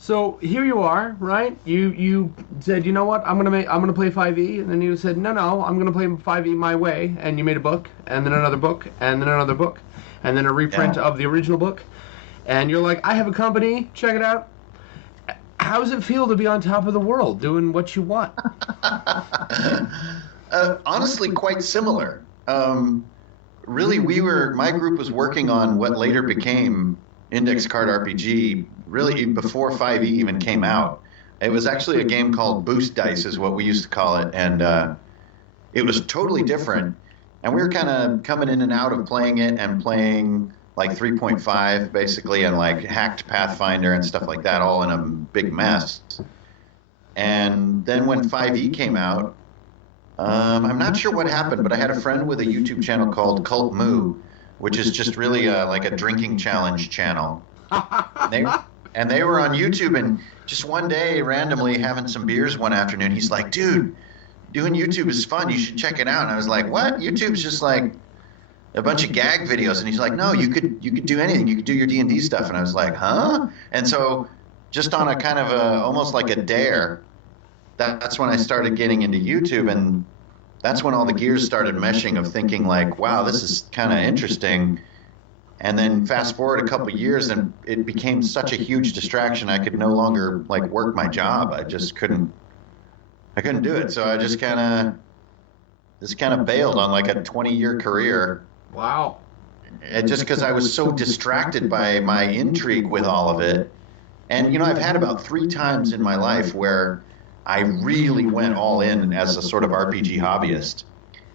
So here you are, right? You said, you know what? I'm gonna play 5e, and then you said, no, I'm gonna play 5e my way, and you made a book, and then another book, and then another book, and then a reprint Yeah. of the original book, and you're like, I have a company, check it out. How does it feel to be on top of the world, doing what you want? Honestly, quite similar. Really, my group was working on what later became Index Card RPG, really before 5e even came out. It was actually a game called Boost Dice, is what we used to call it, and it was totally different. And we were kind of coming in and out of playing it and playing like 3.5 basically, and like hacked Pathfinder and stuff like that, all in a big mess. And then when 5e came out, I'm not sure what happened, but I had a friend with a YouTube channel called Cult Moo, which is just really like a drinking challenge channel. They, and they were on YouTube, and just one day, randomly having some beers one afternoon, he's like, dude, doing YouTube is fun. You should check it out. And I was like, what? YouTube's just like a bunch of gag videos. And he's like, no, you could do anything. You could do your D&D stuff. And I was like, huh? And so just on a kind of almost like a dare, that's when I started getting into YouTube, and that's when all the gears started meshing of thinking like, wow, this is kind of interesting. And then fast forward a couple of years, and it became such a huge distraction. I could no longer like work my job. I couldn't do it. So I just kind of bailed on like a 20-year career. Wow. And just because I was so distracted by my intrigue with all of it. And, you know, I've had about 3 times in my life where I really went all in as a sort of RPG hobbyist.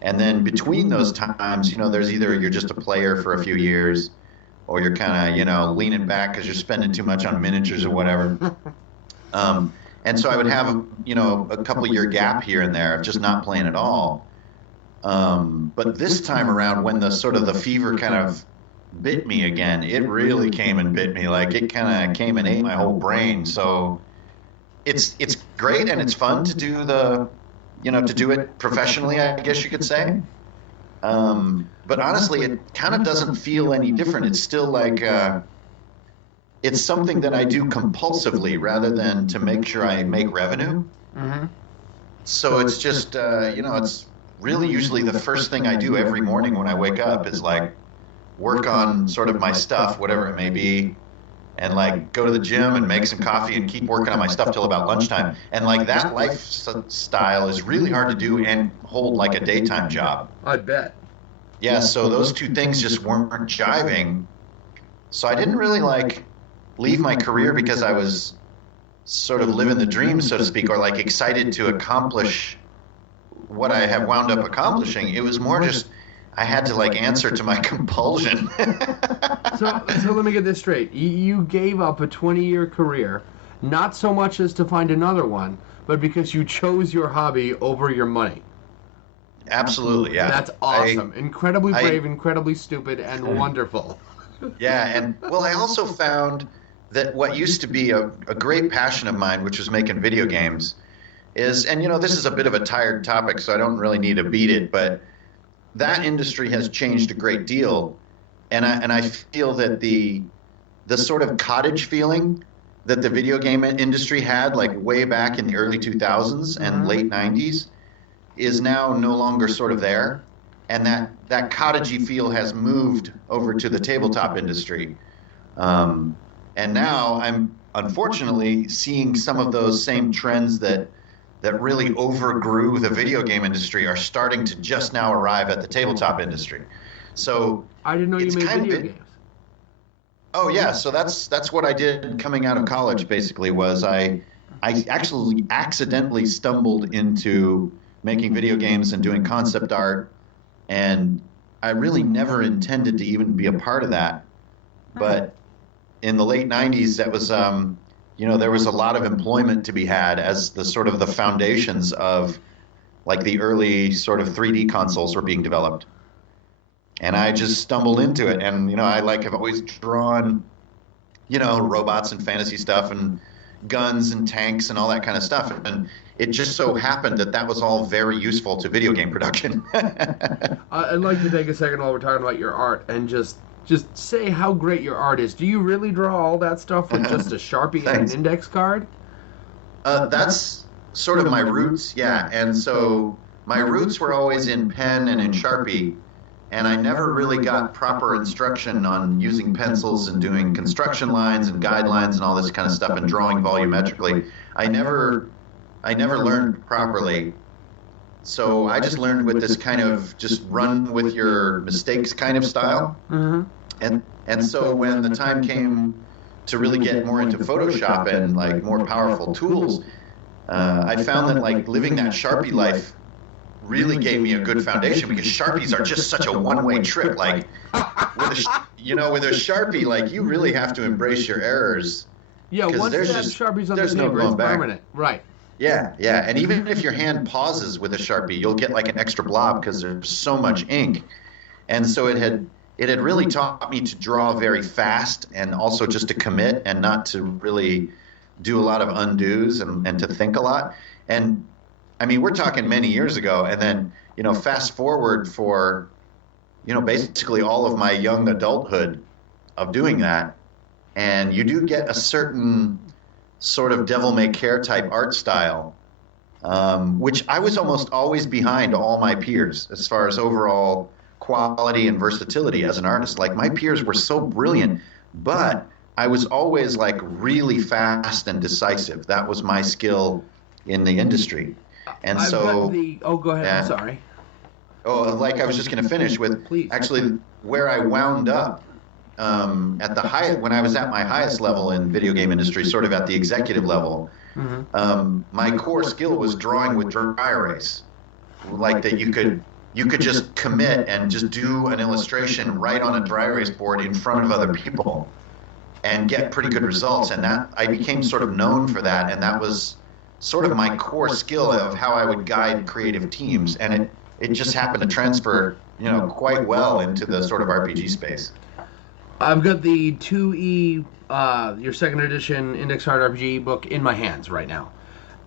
And then between those times, you know, there's either you're just a player for a few years, or you're kind of, you know, leaning back because you're spending too much on miniatures or whatever. And so I would have, you know, a couple year gap here and there of just not playing at all. But this time around, when the sort of the fever kind of bit me again, it really came and bit me. Like it kind of came and ate my whole brain. So it's great, and it's fun to do to do it professionally, I guess you could say. But honestly, it kind of doesn't feel any different. It's still like it's something that I do compulsively rather than to make sure I make revenue. Mm-hmm. So it's just it's really usually the first thing I do every morning when I wake up is like work on sort of my stuff, whatever it may be, and like go to the gym and make some coffee and keep working on my stuff till about lunchtime. And like that lifestyle is really hard to do and hold like a daytime job. I bet. Yeah, so those two things just weren't jiving. So I didn't really like leave my career because I was sort of living the dream, so to speak, or like excited to accomplish what I have wound up accomplishing. It was more just I had to like answer to my compulsion. So let me get this straight. You gave up a 20-year career, not so much as to find another one, but because you chose your hobby over your money. Absolutely, yeah. That's awesome. Incredibly brave, incredibly stupid, and wonderful. Yeah, and well, I also found that what used to be a great passion of mine, which was making video games, is, and you know, this is a bit of a tired topic, so I don't really need to beat it, but that industry has changed a great deal, and I feel that the sort of cottage feeling that the video game industry had like way back in the early 2000s and late 90s is now no longer sort of there, and that cottagey feel has moved over to the tabletop industry, and now I'm unfortunately seeing some of those same trends that really overgrew the video game industry are starting to just now arrive at the tabletop industry. So I didn't know you made video games. Oh yeah, so that's what I did coming out of college. Basically, was I actually accidentally stumbled into making video games and doing concept art, and I really never intended to even be a part of that. But in the late 90s, that was there was a lot of employment to be had as the sort of the foundations of like the early sort of 3D consoles were being developed. And I just stumbled into it. And, you know, I like have always drawn, you know, robots and fantasy stuff and guns and tanks and all that kind of stuff. And it just so happened that was all very useful to video game production. I'd like to take a second while we're talking about your art and just just say how great your art is. Do you really draw all that stuff with just a Sharpie and an index card? That's sort of my roots, yeah. And so my roots were always in pen and in Sharpie, and I never really got proper instruction on using pencils and doing construction lines and guidelines and all this kind of stuff and drawing volumetrically. I never learned properly. So I just learned with this kind of just run with your mistakes kind of style. Mm-hmm. And so when the time came to really get more into Photoshop and like more powerful tools, I found that like living that Sharpie life really gave me a good foundation, because Sharpies are just such a one-way trip. Like with a Sharpie, like you really have to embrace your errors. Yeah, once that Sharpie's on the paper, it's permanent. Right. Yeah, yeah. And even if your hand pauses with a Sharpie, you'll get like an extra blob because there's so much ink. And so it had really taught me to draw very fast, and also just to commit and not to really do a lot of undos and to think a lot. And I mean, we're talking many years ago, and then, fast forward for, basically all of my young adulthood of doing that. And you do get a certain sort of devil-may-care type art style, which I was almost always behind all my peers as far as overall quality and versatility as an artist. Like, my peers were so brilliant, but I was always like really fast and decisive. That was my skill in the industry. And go ahead. I'm sorry. Like I was just going to finish with actually where I wound up at the high, when I was at my highest level in video game industry, sort of at the executive level. Mm-hmm. My core skill was drawing with dry erase, like that you could just commit and just do an illustration right on a dry erase board in front of other people and get pretty good results. And that I became sort of known for that, and that was sort of my core skill of how I would guide creative teams, and it just happened to transfer, quite well into the sort of RPG space. I've got the 2E, your second edition Index Card RPG book in my hands right now.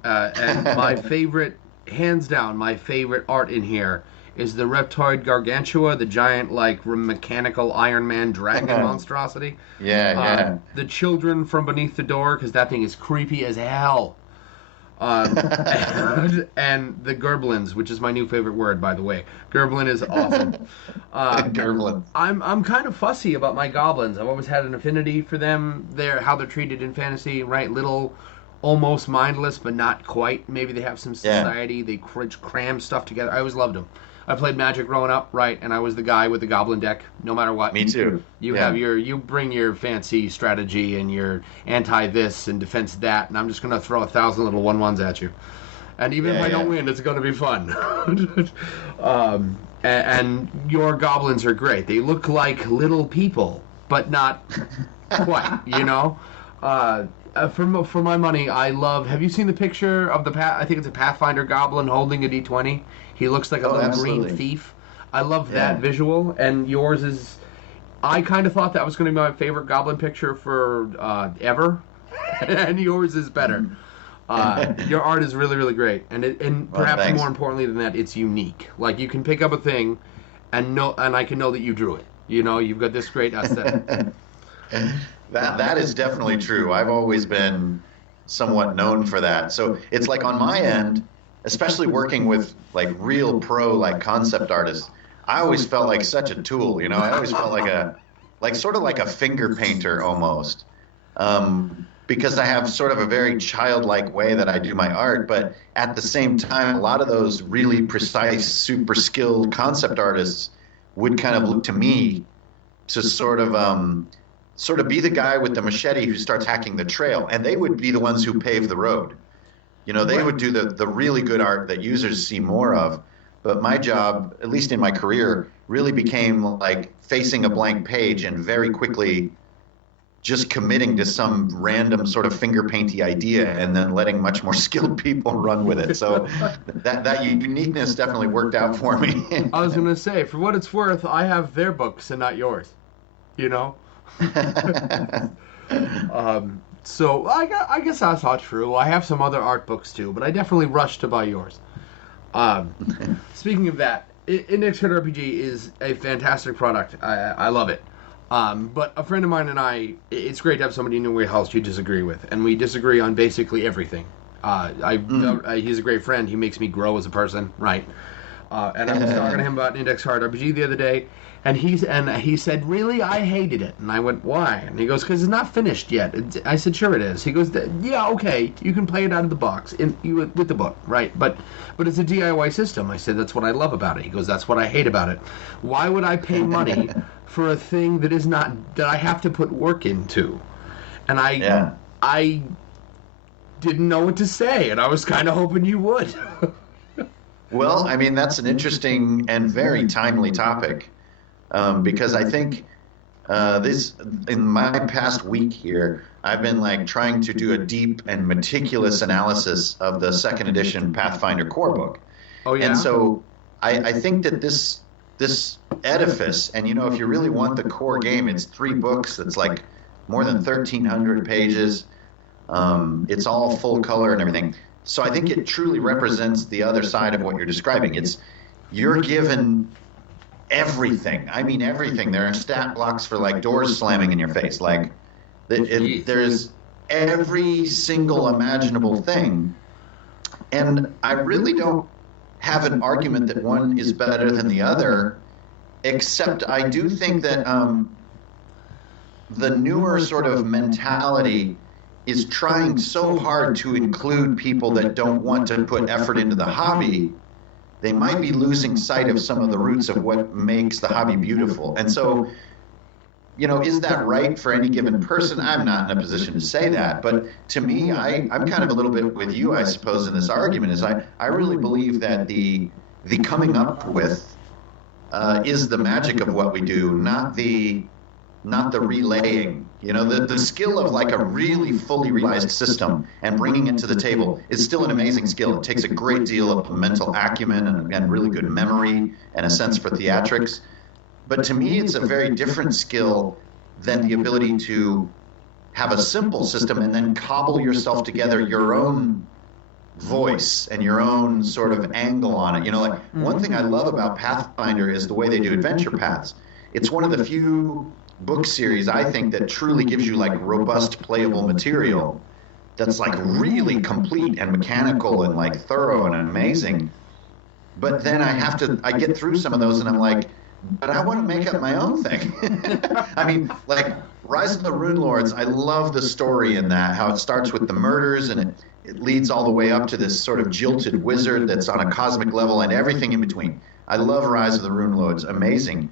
And my favorite, hands down, my favorite art in here is the Reptoid Gargantua, the giant, like, mechanical Iron Man dragon monstrosity. Yeah. The children from beneath the door, because that thing is creepy as hell. And the Gerblins, which is my new favorite word, by the way. Gerblin is awesome. Gerblin. I'm kind of fussy about my goblins. I've always had an affinity for them. How they're treated in fantasy, right? Little, almost mindless, but not quite. Maybe they have some society. They cram stuff together. I always loved them. I played Magic growing up, right? And I was the guy with the goblin deck, no matter what. Me too. You bring your fancy strategy and your anti this and defense that, and I'm just gonna throw 1,000 little 1/1s at you. And even if I don't win, it's gonna be fun. And your goblins are great. They look like little people, but not quite. For my money, I love. Have you seen the picture of I think it's a Pathfinder goblin holding a D20? He looks like a little green thief. I love that visual, and yours is. I kind of thought that was going to be my favorite goblin picture for ever, and yours is better. Your art is really, really great, and perhaps more importantly than that, it's unique. Like, you can pick up a thing, and I can know that you drew it. You've got this great aesthetic. That is definitely true. I've always been somewhat known for that. So it's like on my end, especially working with like real pro like concept artists, I always felt like such a tool. I always felt like sort of like a finger painter almost, because I have sort of a very childlike way that I do my art. But at the same time, a lot of those really precise, super skilled concept artists would kind of look to me to sort of be the guy with the machete who starts hacking the trail, and they would be the ones who pave the road. They would do the really good art that users see more of. But my job, at least in my career, really became like facing a blank page and very quickly just committing to some random sort of finger painty idea and then letting much more skilled people run with it. So that uniqueness definitely worked out for me. I was going to say, for what it's worth, I have their books and not yours. So I guess that's not true. I have some other art books too, but I definitely rushed to buy yours. Speaking of that, Index Card RPG is a fantastic product. I love it. But a friend of mine and I, it's great to have somebody in your house you disagree with, and we disagree on basically everything. He's a great friend. He makes me grow as a person, right? And I was talking to him about Index Card RPG the other day, and he said, "Really, I hated it." And I went, "Why?" And he goes, "Because it's not finished yet." I said, "Sure it is." He goes, "Yeah, okay, you can play it out of the box with the book, right? But it's a DIY system." I said, "That's what I love about it." He goes, "That's what I hate about it. Why would I pay money for a thing that I have to put work into?" And I didn't know what to say, and I was kind of hoping you would. Well, I mean, that's an interesting and very timely topic, because I think in my past week here, I've been like trying to do a deep and meticulous analysis of the second edition Pathfinder core book. Oh yeah. And so I think that this edifice, and if you really want the core game, it's 3 books. It's like more than 1,300 pages. It's all full color and everything. So I think it truly represents the other side of what you're describing. You're given everything. I mean everything. There are stat blocks for like doors slamming in your face. Like there's every single imaginable thing. And I really don't have an argument that one is better than the other, except I do think that the newer sort of mentality is trying so hard to include people that don't want to put effort into the hobby, they might be losing sight of some of the roots of what makes the hobby beautiful. And so, is that right for any given person? I'm not in a position to say that. But to me, I'm kind of a little bit with you, I suppose, in this argument, is I really believe that the coming up with is the magic of what we do, not the relaying. The skill of like a really fully realized system and bringing it to the table is still an amazing skill. It takes a great deal of mental acumen and really good memory and a sense for theatrics. But to me, it's a very different skill than the ability to have a simple system and then cobble yourself together your own voice and your own sort of angle on it. One thing I love about Pathfinder is the way they do adventure paths. It's one of the few book series, I think, that truly gives you like robust playable material that's like really complete and mechanical and like thorough and amazing. But then I get through some of those and I'm like, but I want to make up my own thing. I mean, like Rise of the Rune Lords, I love the story in that, how it starts with the murders and it leads all the way up to this sort of jilted wizard that's on a cosmic level and everything in between. I love Rise of the Rune Lords, amazing.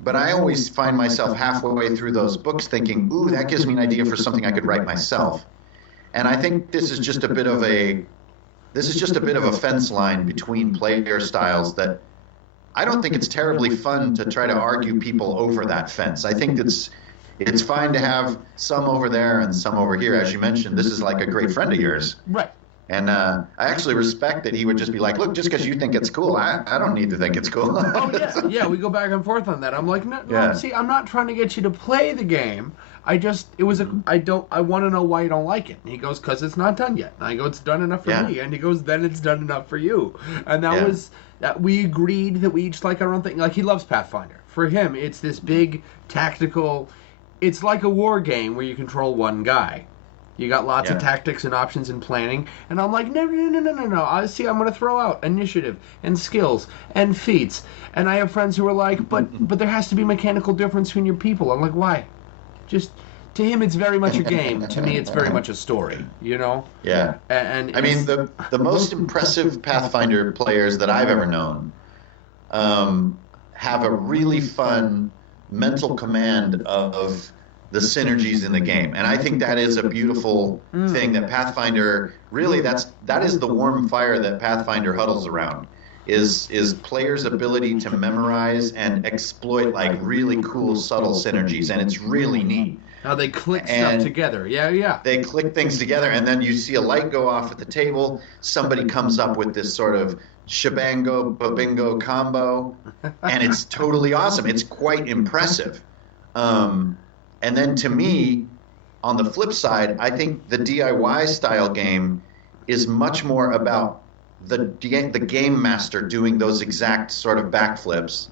But I always find myself halfway through those books thinking, ooh, that gives me an idea for something I could write myself. And I think this is just a bit of a fence line between player styles that I don't think it's terribly fun to try to argue people over that fence. I think it's fine to have some over there and some over here. As you mentioned, this is like a great friend of yours. Right. And I actually respect that he would just be like, look, just because you think it's cool, I don't need to think it's cool. Oh, yeah. Yeah, we go back and forth on that. I'm like, no, see, I'm not trying to get you to play the game. I want to know why you don't like it. And he goes, because it's not done yet. And I go, it's done enough for me. And he goes, then it's done enough for you. And that was, we agreed that we each like our own thing. Like, he loves Pathfinder. For him, it's this big, tactical, it's like a war game where you control one guy. You got lots of tactics and options and planning, and I'm like, no. I'm going to throw out initiative and skills and feats, and I have friends who are like, but there has to be mechanical difference between your people. I'm like, why? Just to him, it's very much a game. To me, it's very much a story. Yeah. And I mean, the most impressive Pathfinder players that I've ever known have a really fun mental command of the synergies in the game. And I think that is a beautiful thing that Pathfinder, really, that is the warm fire that Pathfinder huddles around, is players' ability to memorize and exploit like really cool, subtle synergies. And it's really neat. How they click stuff together. Yeah. They click things together, and then you see a light go off at the table. Somebody comes up with this sort of shebango, babingo combo, and it's totally awesome. It's quite impressive. And then to me, on the flip side, I think the DIY style game is much more about the game master doing those exact sort of backflips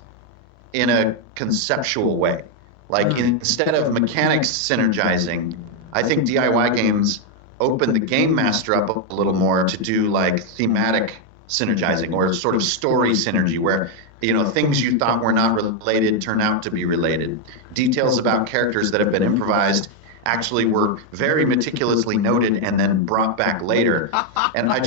in a conceptual way. Like instead of mechanics synergizing, I think DIY games open the game master up a little more to do like thematic synergizing or sort of story synergy where things you thought were not related turn out to be related. Details about characters that have been improvised actually were very meticulously noted and then brought back later. And I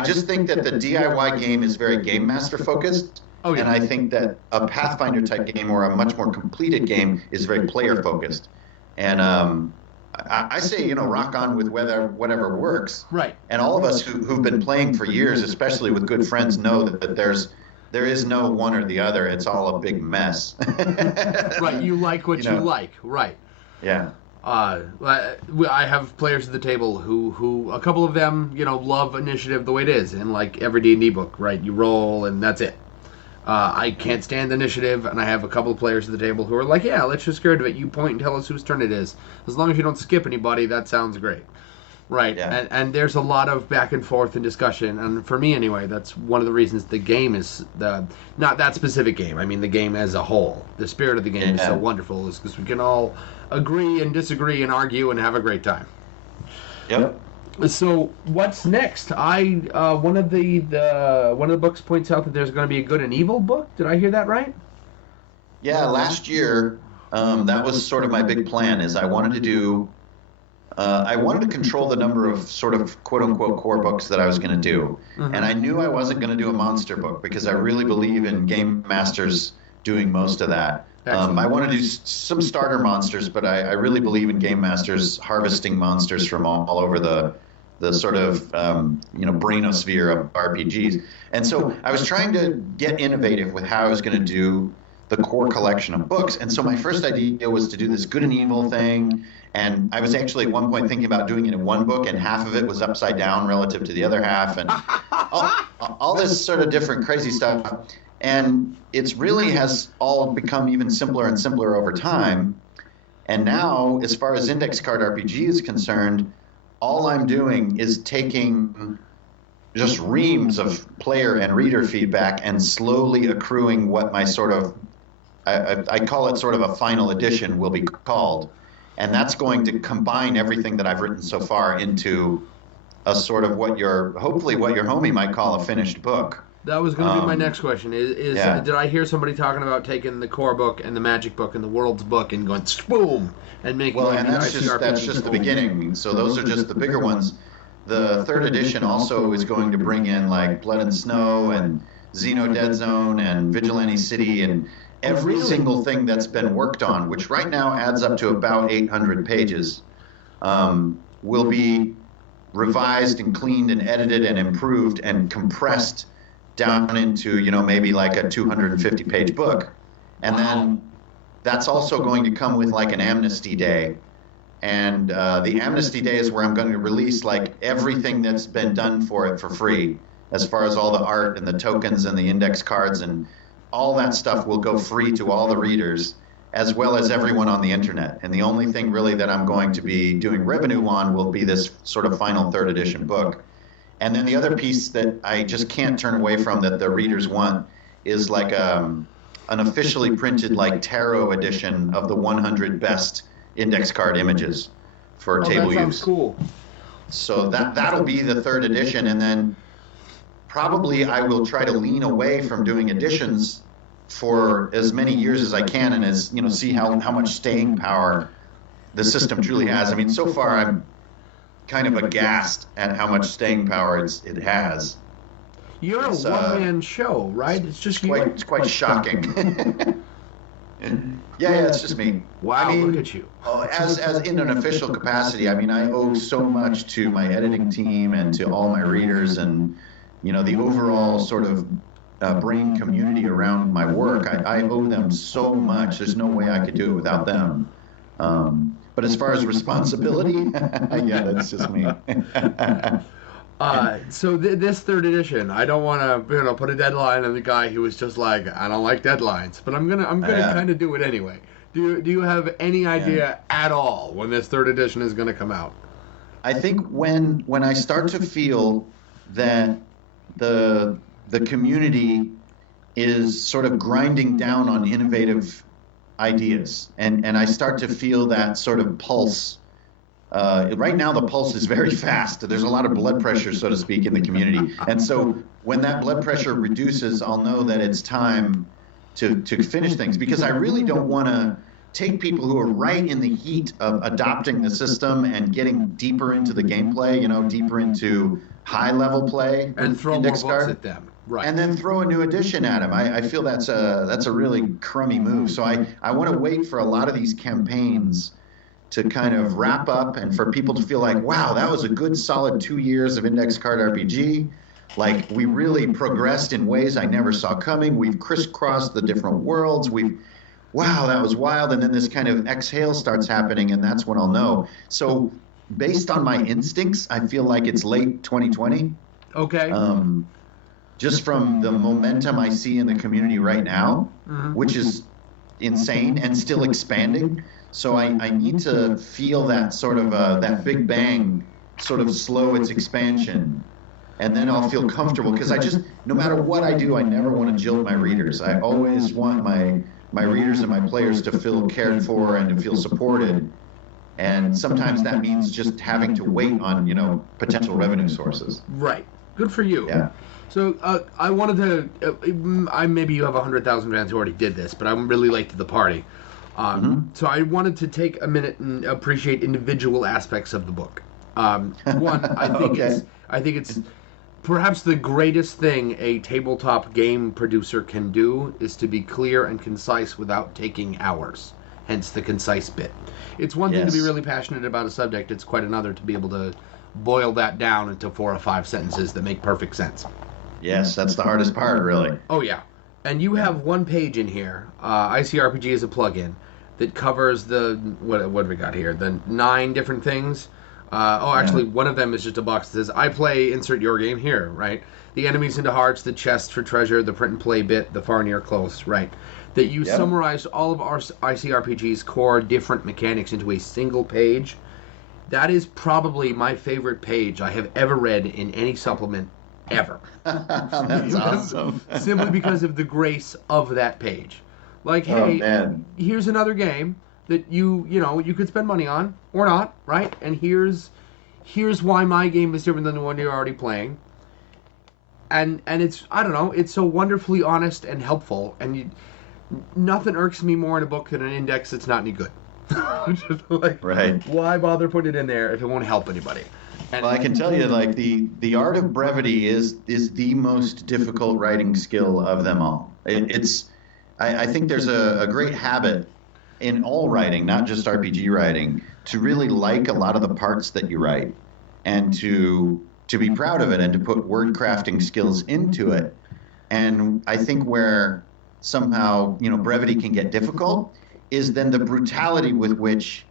just think that the DIY game is very game master focused. Oh, yeah. And I think that a Pathfinder type game or a much more completed game is very player focused. And I say, rock on with whatever works. Right. And all of us who've been playing for years, especially with good friends, know that there is no one or the other. It's all a big mess. Right. You like what you like. Right. Yeah. I have players at the table who a couple of them, love initiative the way it is in like every D&D book, right? You roll and that's it. I can't stand initiative, and I have a couple of players at the table who are like, yeah, let's just get rid of it. You point and tell us whose turn it is. As long as you don't skip anybody, that sounds great. Right, yeah. And there's a lot of back and forth and discussion, and for me anyway, that's one of the reasons the game is, not that specific game, I mean the game as a whole. The spirit of the game is so wonderful, is because we can all agree and disagree and argue and have a great time. Yep. So what's next? One of the books points out that there's going to be a good and evil book. Did I hear that right? Yeah, last year that was sort of my big plan. Is I wanted to control the number of sort of quote unquote core books that I was going to do, and I knew I wasn't going to do a monster book because I really believe in game masters doing most of that. I want to do some starter monsters, but I really believe in game masters harvesting monsters from all over the sort of brainosphere of RPGs. And so I was trying to get innovative with how I was going to do the core collection of books. And so my first idea was to do this good and evil thing. And I was actually at one point thinking about doing it in one book, and half of it was upside down relative to the other half, and all this sort of different crazy stuff. And it's really has all become even simpler and simpler over time. And now, as far as Index Card RPG is concerned, all I'm doing is taking just reams of player and reader feedback and slowly accruing what my sort of, I call it sort of a final edition will be called. And that's going to combine everything that I've written so far into a sort of hopefully what your homie might call a finished book. That was going to be my next question. Did I hear somebody talking about taking the core book and the magic book and the world's book and going boom and making? Well, and that's just the beginning. So those are just the bigger ones. The third edition also is going to bring in like Blood and Snow and Xeno Dead Zone and Vigilante City and every single thing that's been worked on, which right now adds up to about 800 pages, will be revised and cleaned and edited and improved and compressed down into, maybe like a 250-page book. And then that's also going to come with like an amnesty day. And the amnesty day is where I'm going to release like everything that's been done for it for free, as far as all the art and the tokens and the index cards and all that stuff will go free to all the readers, as well as everyone on the internet. And the only thing really that I'm going to be doing revenue on will be this sort of final third edition book. And then the other piece that I just can't turn away from that the readers want is like an officially printed like tarot edition of the 100 best index card images for table use. That sounds cool. So that'll be the third edition, and then probably I will try to lean away from doing editions for as many years as I can, and as see how much staying power the system truly has. I mean, so far I'm kind of aghast at how much staying power it has. You're a one-man show, right? It's just it's quite shocking. Yeah, it's just me. Wow, look at you. As in an official capacity, I mean, I owe so much to my editing team and to all my readers and, the overall sort of brain community around my work. I owe them so much. There's no way I could do it without them. But as far as responsibility, yeah, that's just me. So this third edition, I don't want to put a deadline on the guy who was just like, I don't like deadlines, but I'm gonna kind of do it anyway. Do you have any idea at all when this third edition is going to come out? I think when I start to feel that the community is sort of grinding down on innovative ideas, and I start to feel that sort of pulse. Right now, the pulse is very fast. There's a lot of blood pressure, so to speak, in the community. And so when that blood pressure reduces, I'll know that it's time to finish things, because I really don't want to take people who are right in the heat of adopting the system and getting deeper into the gameplay, deeper into high-level play. And throw more books at them. Right. And then throw a new edition at them. I feel that's a really crummy move. So I want to wait for a lot of these campaigns to kind of wrap up and for people to feel like, wow, that was a good solid 2 years of Index Card RPG. Like, we really progressed in ways I never saw coming. We've crisscrossed the different worlds. Wow, that was wild. And then this kind of exhale starts happening, and that's when I'll know. So based on my instincts, I feel like it's late 2020. Okay. Just from the momentum I see in the community right now, which is insane and still expanding. So I need to feel that sort of that big bang sort of slow its expansion, and then I'll feel comfortable, because no matter what I do, I never want to jilt my readers. I always want my readers and my players to feel cared for and to feel supported. And sometimes that means just having to wait on, potential revenue sources. Right. Good for you. Yeah. So I wanted to, maybe you have 100,000 fans who already did this, but I'm really late to the party. So I wanted to take a minute and appreciate individual aspects of the book. One, I think I think it's perhaps the greatest thing a tabletop game producer can do is to be clear and concise without taking hours. Hence the concise bit. It's one thing to be really passionate about a subject. It's quite another to be able to boil that down into 4 or 5 sentences that make perfect sense. Yes, that's the hardest part, really. Oh, yeah. And you have one page in here, ICRPG is a plugin, that covers what have we got here? The 9 different things. Actually, one of them is just a box that says, I play, insert your game here, right? The enemies into hearts, the chests for treasure, the print and play bit, the far near close, right? That you summarized all of our ICRPG's core different mechanics into a single page. That is probably my favorite page I have ever read in any supplement ever. That's awesome. Simply because of the grace of that page. Like, hey, here's another game that you could spend money on or not, right? And here's why my game is different than the one you're already playing. And it's, I don't know, it's so wonderfully honest and helpful, and nothing irks me more in a book than an index that's not any good. Just like, right. Why bother putting it in there if it won't help anybody? And well, I can tell you, like, the art of brevity is the most difficult writing skill of them all. I think there's a great habit in all writing, not just RPG writing, to really like a lot of the parts that you write, and to be proud of it, and to put word crafting skills into it. And I think where somehow brevity can get difficult is then the brutality with which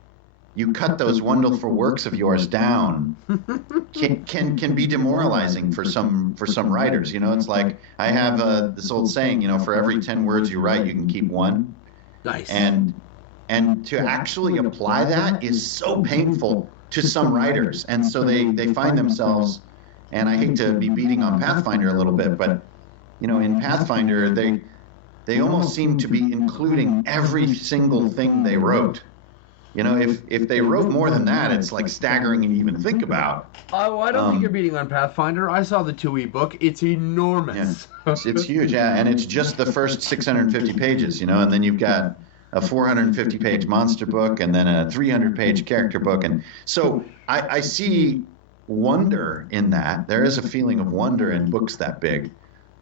you cut those wonderful works of yours down can be demoralizing for some writers. It's like I have this old saying, for every 10 words you write, you can keep 1. Nice. And to actually apply that is so painful to some writers, and so they find themselves. And I hate to be beating on Pathfinder a little bit, but in Pathfinder they almost seem to be including every single thing they wrote. If they wrote more than that, it's like staggering to even think about. Oh, I don't think you're beating on Pathfinder. I saw the 2e book. It's enormous. Yeah. It's huge, yeah. And it's just the first 650 pages, and then you've got a 450-page monster book and then a 300-page character book. And so I see wonder in that. There is a feeling of wonder in books that big.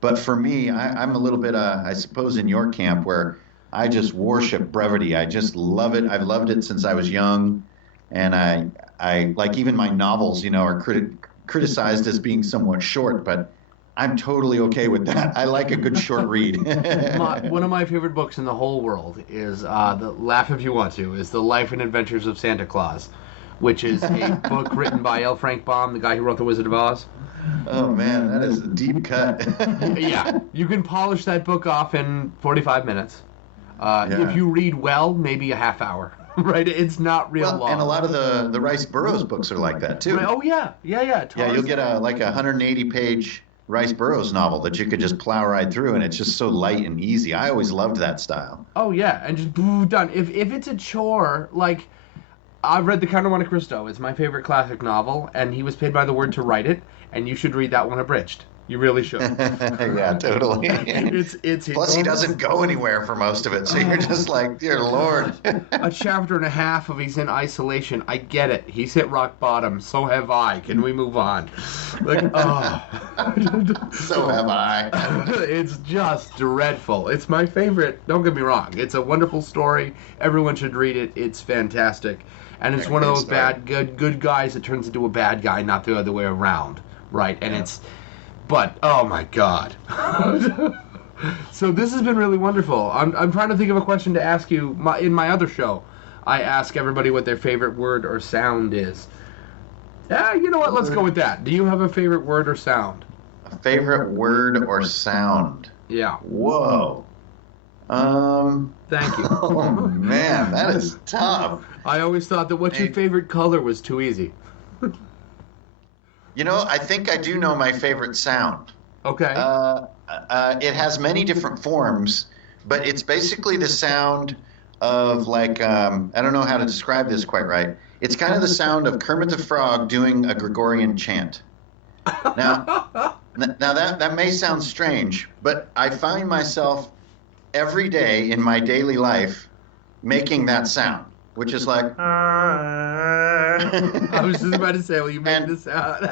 But for me, I'm a little bit, I suppose, in your camp, where I just worship brevity. I just love it. I've loved it since I was young. And I like, even my novels, are criticized as being somewhat short, but I'm totally okay with that. I like a good short read. One of my favorite books in the whole world is, laugh if you want to, is The Life and Adventures of Santa Claus, which is a book written by L. Frank Baum, the guy who wrote The Wizard of Oz. Oh, man, that is a deep cut. Yeah, you can polish that book off in 45 minutes. If you read well, maybe a half hour. Right? It's not real long. And a lot of the Rice Burroughs books are like that, too. Right. Oh, yeah. Yeah, totally. Yeah, you'll get like a 180-page Rice Burroughs novel that you could just plow right through, and it's just so light and easy. I always loved that style. Oh yeah, and just done. If it's a chore, like I've read The Count of Monte Cristo. It's my favorite classic novel, and he was paid by the word to write it, and you should read that one abridged. You really should. Yeah, totally. It's Plus, he doesn't go anywhere for most of it, so you're just like, dear Lord. A chapter and a half of he's in isolation. I get it. He's hit rock bottom. So have I. Can we move on? Like, oh. So have I. It's just dreadful. It's my favorite. Don't get me wrong. It's a wonderful story. Everyone should read it. It's fantastic. And it's one of those good guys that turns into a bad guy, not the other way around. Right? And But, oh my God. So this has been really wonderful. I'm trying to think of a question to ask you. In my other show, I ask everybody what their favorite word or sound is. Yeah, you know what? Let's go with that. Do you have a favorite word or sound? A favorite word or sound? Yeah. Whoa. Thank you. Oh, man, that is tough. I always thought that what's your favorite color was too easy. You know, I think I do know my favorite sound. Okay. It has many different forms, but it's basically the sound of like, I don't know how to describe this quite right. It's kind of the sound of Kermit the Frog doing a Gregorian chant. Now that may sound strange, but I find myself every day in my daily life making that sound, which is like. I was just about to say, well, you made this sound.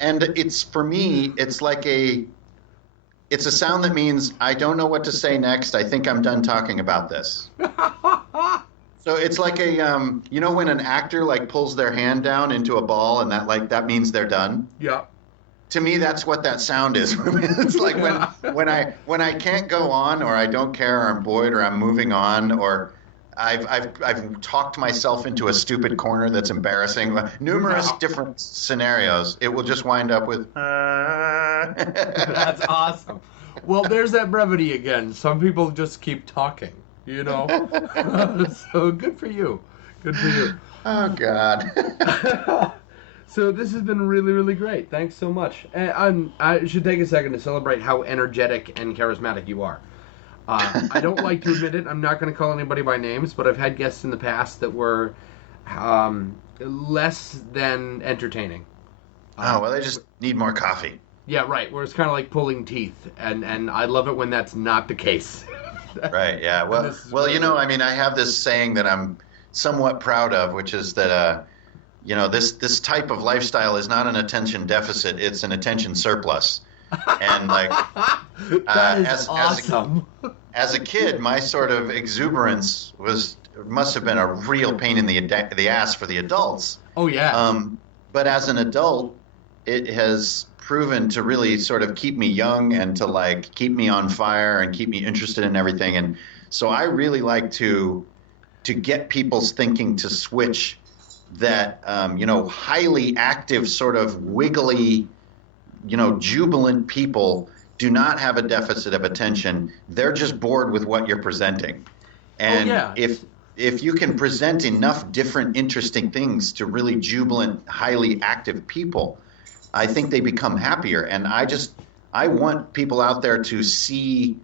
And it's, for me, it's like it's a sound that means I don't know what to say next. I think I'm done talking about this. So it's like you know when an actor like pulls their hand down into a ball and that means they're done? Yeah. To me, that's what that sound is. It's like when I can't go on, or I don't care, or I'm bored, or I'm moving on, or I've talked myself into a stupid corner that's embarrassing. Numerous different scenarios. It will just wind up with. That's awesome. Well, there's that brevity again. Some people just keep talking, you know. So good for you. Good for you. Oh God. So this has been really, really great. Thanks so much. And I should take a second to celebrate how energetic and charismatic you are. I don't like to admit it. I'm not going to call anybody by names, but I've had guests in the past that were less than entertaining. Well, they just need more coffee. Yeah, right. Where it's kind of like pulling teeth, and I love it when that's not the case. Right. Yeah. Well, you know, I mean, I have this saying that I'm somewhat proud of, which is that you know, this type of lifestyle is not an attention deficit; it's an attention surplus. And like, awesome. As a kid, my sort of exuberance must have been a real pain in the ass for the adults. Oh yeah. But as an adult, it has proven to really sort of keep me young and to like keep me on fire and keep me interested in everything. And so I really like to get people's thinking to switch that you know, highly active, sort of wiggly, you know, jubilant people do not have a deficit of attention. They're just bored with what you're presenting. And if you can present enough different interesting things to really jubilant, highly active people, I think they become happier. And I want people out there to see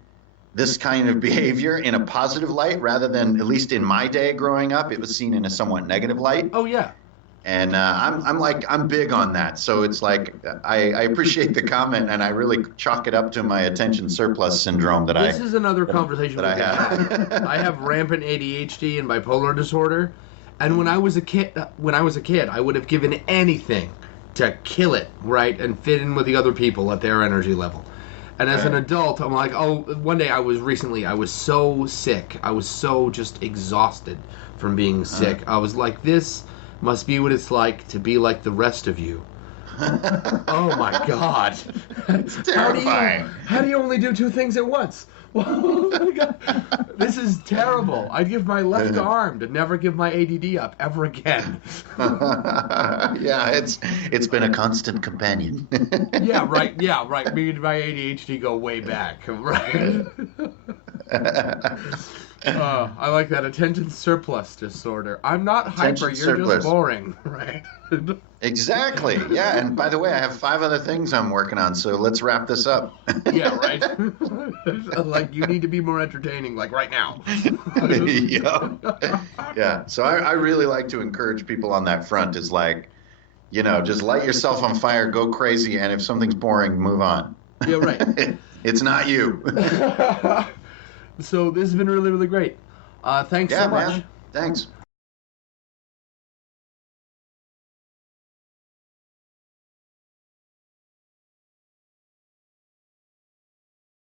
this kind of behavior in a positive light rather than, at least in my day growing up, it was seen in a somewhat negative light. Oh yeah. And I'm big on that. So it's like I appreciate the comment, and I really chalk it up to my attention surplus syndrome This is another conversation that I have. I have rampant ADHD and bipolar disorder, and when I was a kid, I would have given anything to kill it, right, and fit in with the other people at their energy level. And as an adult, I'm like, one day I was so sick. I was so just exhausted from being sick. I was like, this must be what it's like to be like the rest of you. Oh my God. It's terrifying. How do you only do two things at once? Oh my God. This is terrible. I'd give my left arm to never give my ADD up ever again. Yeah, it's been a constant companion. Yeah, right. Me and my ADHD go way back. Right. I like that attention surplus disorder. I'm not Attention hyper, you're surplus. just boring, right? Exactly. Yeah. And by the way, I have 5 other things I'm working on, so let's wrap this up. Yeah, right. Like, you need to be more entertaining, like right now. Yeah. So I really like to encourage people on that front is like, just light yourself on fire, go crazy, and if something's boring, move on. Yeah, right. It's not you. So this has been really, really great. Thanks so much. Man. Thanks.